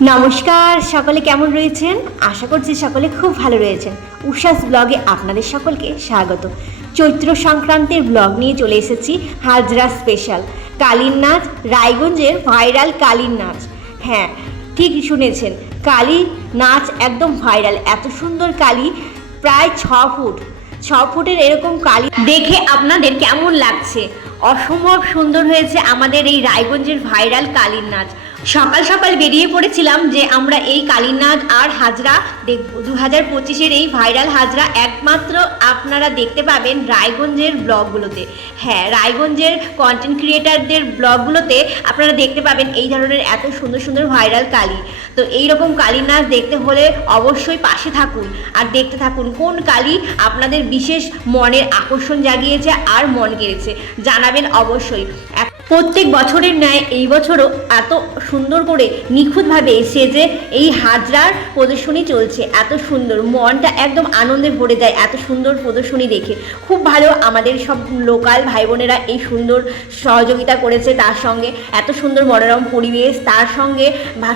নমস্কার, সকলে কেমন রয়েছেন? আশা করছি সকলে খুব ভালো রয়েছেন। উষাস ব্লগে আপনাদের সকলকে স্বাগত। চৈত্র সংক্রান্তির ব্লগ নিয়ে চলে এসেছি হাজরা স্পেশাল কালীর নাচ রায়গঞ্জের ভাইরাল কালীর নাচ হ্যাঁ ঠিক শুনেছেন কালী নাচ একদম ভাইরাল। এত সুন্দর কালী, প্রায় ছ ফুট। ছ ফুটের এরকম কালী দেখে আপনাদের কেমন লাগছে? অসম্ভব সুন্দর হয়েছে আমাদের এই রায়গঞ্জের ভাইরাল কালীর নাচ সকাল সকাল বেরিয়ে পড়েছিলাম যে আমরা এই কালীনাথ আর হাজরা দেখব। দু হাজার পঁচিশের এই ভাইরাল হাজরা একমাত্র আপনারা দেখতে পাবেন রায়গঞ্জের ব্লগগুলোতে। হ্যাঁ রায়গঞ্জের কন্টেন্ট ক্রিয়েটারদের ব্লগগুলোতে আপনারা দেখতে পাবেন এই ধরনের এত সুন্দর সুন্দর ভাইরাল কালী। তো এই রকম কালীর নাচ দেখতে হলে অবশ্যই পাশে থাকুন আর দেখতে থাকুন কোন কালী আপনাদের বিশেষ মনের আকর্ষণ জাগিয়েছে আর মন কেড়েছে জানাবেন অবশ্যই। প্রত্যেক বছরের ন্যায় এই বছরও এত সুন্দর করে নিখুঁতভাবে সেজে এই হাজরার প্রদর্শনী চলছে। এত সুন্দর, মনটা একদম আনন্দে ভরে যায় এত সুন্দর প্রদর্শনী দেখে। খুব ভালো আমাদের সব লোকাল ভাই বোনেরা এই সুন্দর সহযোগিতা করেছে তার সঙ্গে। এত সুন্দর মনোরম পরিবেশ তার সঙ্গে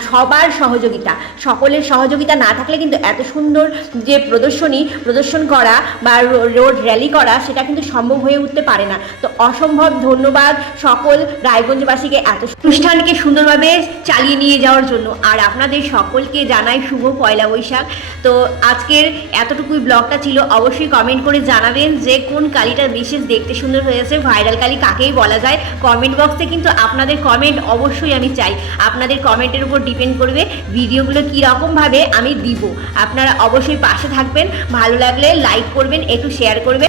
সবার সহযোগিতা। সকলের সহযোগিতা না থাকলে কিন্তু এত সুন্দর যে প্রদর্শনী, প্রদর্শন করা বা রোড র্যালি করা সেটা কিন্তু সম্ভব হয়ে উঠতে পারে না। তো অসম্ভব ধন্যবাদ সকল রায়গঞ্জবাসীকে এত অনুষ্ঠানকে সুন্দরভাবে চালিয়ে নিয়ে যাওয়ার জন্য। আর আপনাদের সকলকে জানাই শুভ পয়লা বৈশাখ। তো আজকের এতটুকুই ব্লগটা ছিল, অবশ্যই কমেন্ট করে জানাবেন যে কোন কালীটা বিশেষ দেখতে সুন্দর হয়েছে ভাইরাল কালী কাকেই বলা যায়। কমেন্ট বক্সে কিন্তু আপনাদের কমেন্ট অবশ্যই আমি চাই। আপনাদের কমেন্টের উপর ডিপেন্ড করবে ভিডিওগুলো কীরকমভাবে আমি দিব। আপনারা অবশ্যই পাশে থাকবেন, ভালো লাগলে লাইক করবেন, একটু শেয়ার করবেন।